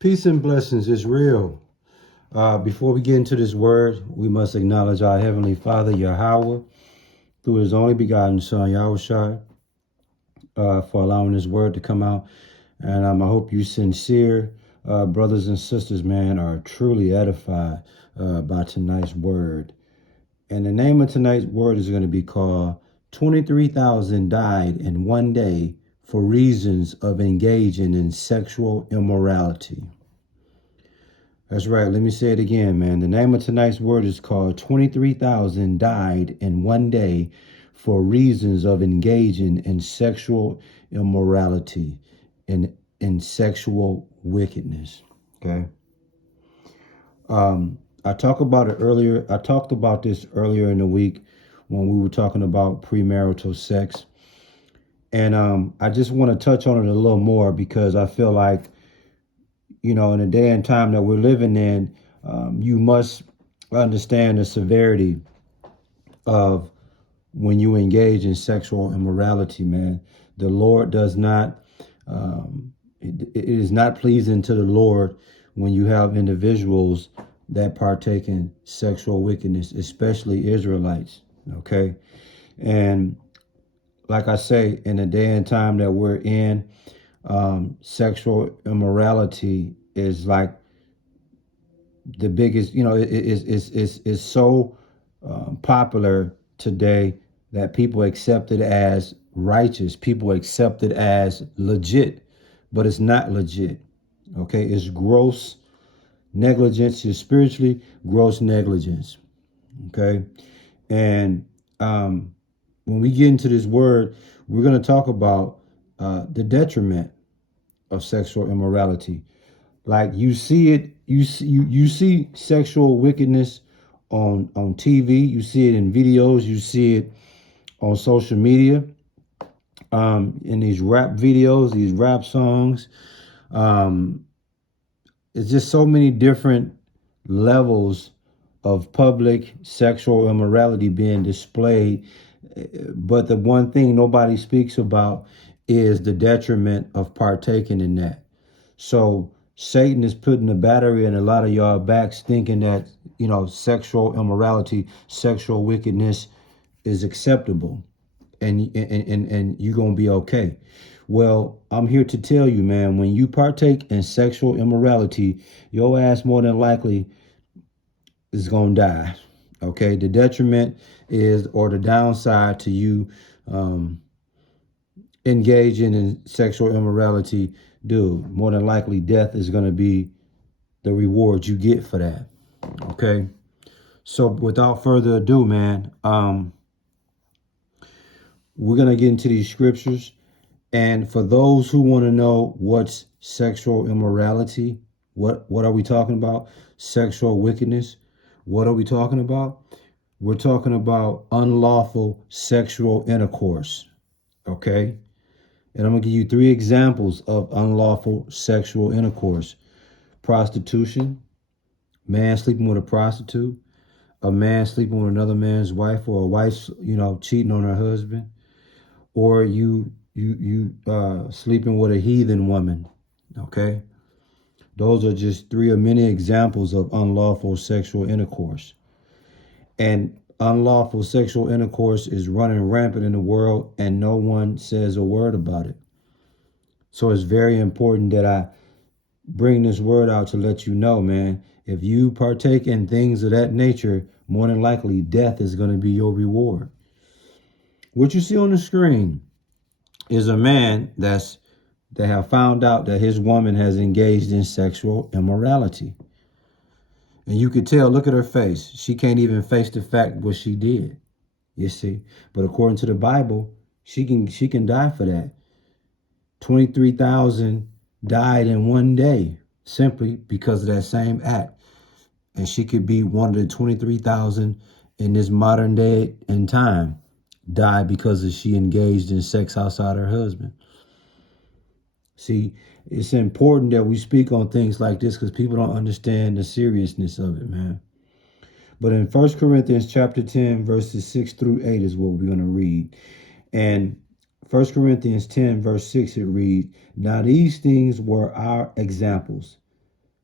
Peace and blessings is real. Before we get into this word, we must acknowledge our Heavenly Father, Yahweh, through His only begotten Son, Yahushua, for allowing His word to come out. And I hope you sincere brothers and sisters, man, are truly edified by tonight's word. And the name of tonight's word is going to be called 23,000 Died in One Day for Reasons of Engaging in Sexual Immorality. That's right. Let me say it again, man. The name of tonight's word is called 23,000 Died in One Day for Reasons of Engaging in Sexual Immorality and in sexual wickedness. Okay. I talked about it earlier. I talked about this earlier in the week when we were talking about premarital sex. And I just want to touch on it a little more because I feel like, you know, in the day and time that we're living in, you must understand the severity of when you engage in sexual immorality, man. The Lord does not, it is not pleasing to the Lord when you have individuals that partake in sexual wickedness, especially Israelites, okay? And like I say, in the day and time that we're in, sexual immorality is like the biggest, you know, is so popular today that people accept it as righteous. People accept it as legit, but it's not legit. Okay, it's gross negligence. It's spiritually gross negligence. Okay, and when we get into this word, we're going to talk about the detriment of sexual immorality. Like you see it, you see sexual wickedness on TV, you see it in videos, you see it on social media, in these rap videos, these rap songs. It's just so many different levels of public sexual immorality being displayed. But the one thing nobody speaks about is the detriment of partaking in that. So Satan is putting a battery in a lot of y'all backs thinking that, you know, sexual immorality, sexual wickedness is acceptable and you're going to be okay. Well, I'm here to tell you, man, when you partake in sexual immorality, your ass more than likely is going to die. Okay. The detriment is, or the downside to you engaging in sexual immorality, dude, more than likely death is going to be the reward you get for that. Okay. So without further ado, man, we're going to get into these scriptures. And for those who want to know what's sexual immorality, what are we talking about? Sexual wickedness. What are we talking about? We're talking about unlawful sexual intercourse. Okay. And I'm going to give you 3 examples of unlawful sexual intercourse. Prostitution, man sleeping with a prostitute, a man sleeping with another man's wife, or a wife, you know, cheating on her husband, or you sleeping with a heathen woman. Okay. Those are just 3 of many examples of unlawful sexual intercourse. And unlawful sexual intercourse is running rampant in the world and no one says a word about it. So it's very important that I bring this word out to let you know, man, if you partake in things of that nature, more than likely death is going to be your reward. What you see on the screen is a man that have found out that his woman has engaged in sexual immorality. And you could tell, look at her face. She can't even face the fact what she did. You see, but according to the Bible, she can die for that. 23,000 died in one day simply because of that same act. And she could be one of the 23,000 in this modern day and time died because she engaged in sex outside her husband. See, it's important that we speak on things like this because people don't understand the seriousness of it, man. But in 1 Corinthians chapter 10, verses 6 through 8 is what we're going to read. And 1 Corinthians 10, verse 6, it reads, "Now these things were our examples,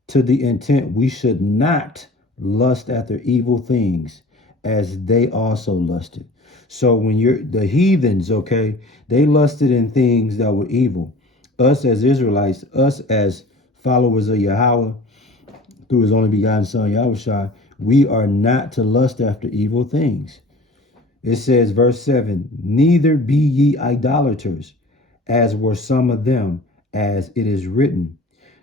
to the intent we should not lust after evil things as they also lusted. So when you're the heathens, okay, they lusted in things that were evil. Us as Israelites, us as followers of Yahweh through his only begotten son Yahushua, we are not to lust after evil things. It says, verse 7, neither be ye idolaters, as were some of them, as it is written.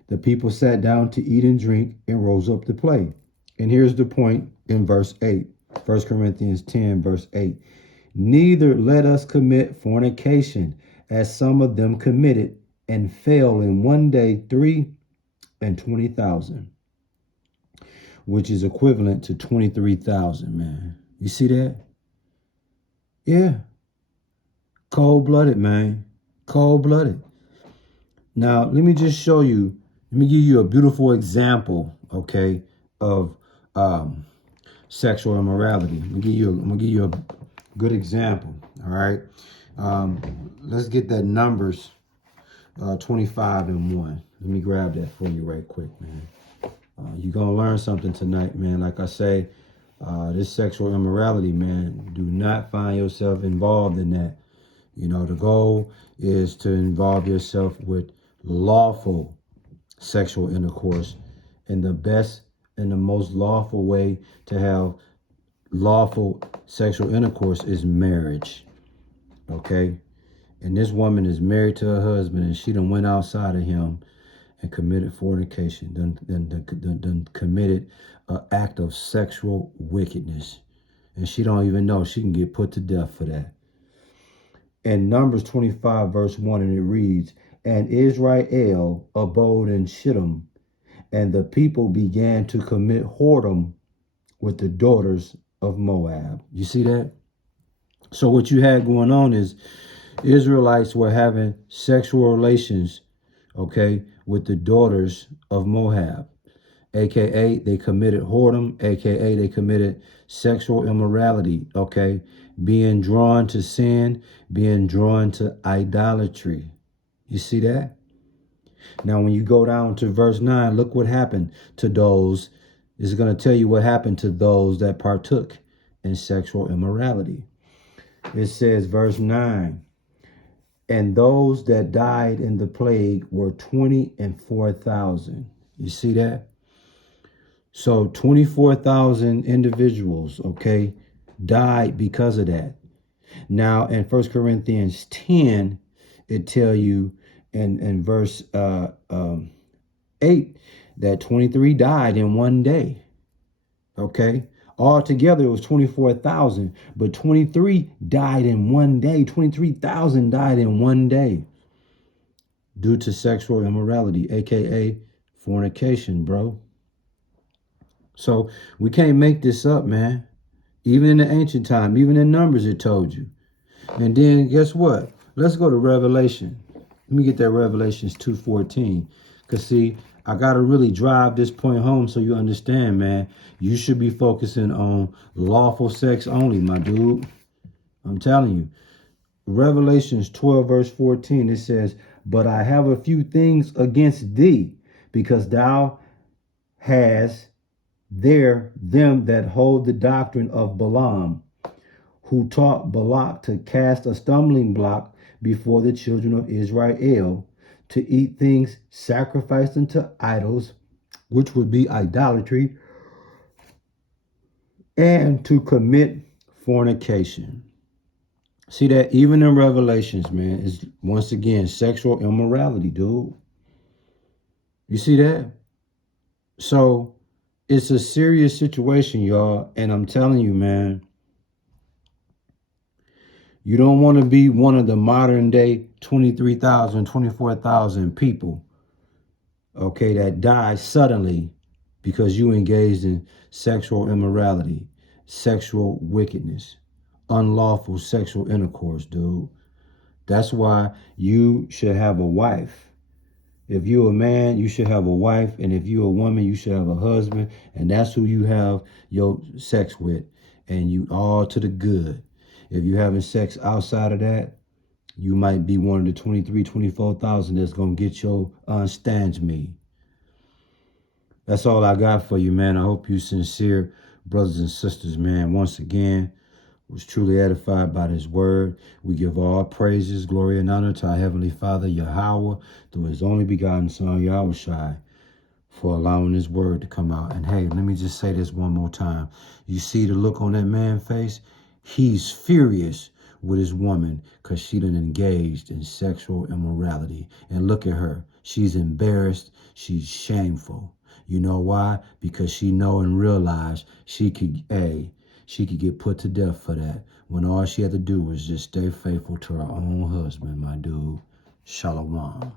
The people sat down to eat and drink and rose up to play. And here's the point in verse 8, 1 Corinthians 10, verse 8. Neither let us commit fornication, as some of them committed, and fell in one day 320,000, which is equivalent to 23,000, man. You see that? Yeah. Cold-blooded, man. Cold-blooded. Now, let me just show you, let me give you a beautiful example, okay, of sexual immorality. I'm gonna give you a good example, all right? Let's get that Numbers 25 and 1. Let me grab that for you right quick, man. You're going to learn something tonight, man. Like I say, this sexual immorality, man, do not find yourself involved in that. You know, the goal is to involve yourself with lawful sexual intercourse. And the best and the most lawful way to have lawful sexual intercourse is marriage. Okay? And this woman is married to her husband, and she done went outside of him and committed fornication, done committed an act of sexual wickedness. And she don't even know. She can get put to death for that. In Numbers 25, verse 1, and it reads, and Israel abode in Shittim, and the people began to commit whoredom with the daughters of Moab. You see that? So what you had going on is Israelites were having sexual relations, okay, with the daughters of Moab, aka they committed whoredom, aka they committed sexual immorality, okay, being drawn to sin, being drawn to idolatry. You see that? Now, when you go down to verse 9, look what happened to those. This is going to tell you what happened to those that partook in sexual immorality. It says, verse 9, and those that died in the plague were 24,000. You see that? So 24,000 individuals, okay, died because of that. Now, in 1 Corinthians 10, it tell you in verse 8 that 23 died in one day. Okay? Altogether, it was 24,000, but 23 died in one day. 23,000 died in one day due to sexual immorality, aka fornication, bro. So we can't make this up, man. Even in the ancient time, even in Numbers, it told you. And then guess what? Let's go to Revelation. Let me get that Revelations 2:14. Because see, I got to really drive this point home so you understand, man. You should be focusing on lawful sex only, my dude. I'm telling you. Revelations 12, verse 14, it says, but I have a few things against thee, because thou hast there them that hold the doctrine of Balaam, who taught Balak to cast a stumbling block before the children of Israel, to eat things sacrificed unto idols, which would be idolatry, and to commit fornication. See that? Even in Revelations, man, is once again sexual immorality, dude. You see that? So it's a serious situation, y'all. And I'm telling you, man, you don't want to be one of the modern day 23,000, 24,000 people, okay, that die suddenly because you engaged in sexual immorality, sexual wickedness, unlawful sexual intercourse, dude. That's why you should have a wife. If you're a man, you should have a wife. And if you're a woman, you should have a husband. And that's who you have your sex with. And you all to the good. If you're having sex outside of that, you might be one of the 24,000 that's going to get your stands me. That's all I got for you, man. I hope you sincere, brothers and sisters, man. Once again, was truly edified by this word. We give all praises, glory, and honor to our Heavenly Father, Yahweh, through his only begotten Son, Yahushai, for allowing this word to come out. And hey, let me just say this one more time. You see the look on that man's face? He's furious with his woman because she done engaged in sexual immorality. And look at her. She's embarrassed. She's shameful. You know why? Because she know and realize she could get put to death for that, when all she had to do was just stay faithful to her own husband, my dude. Shalom.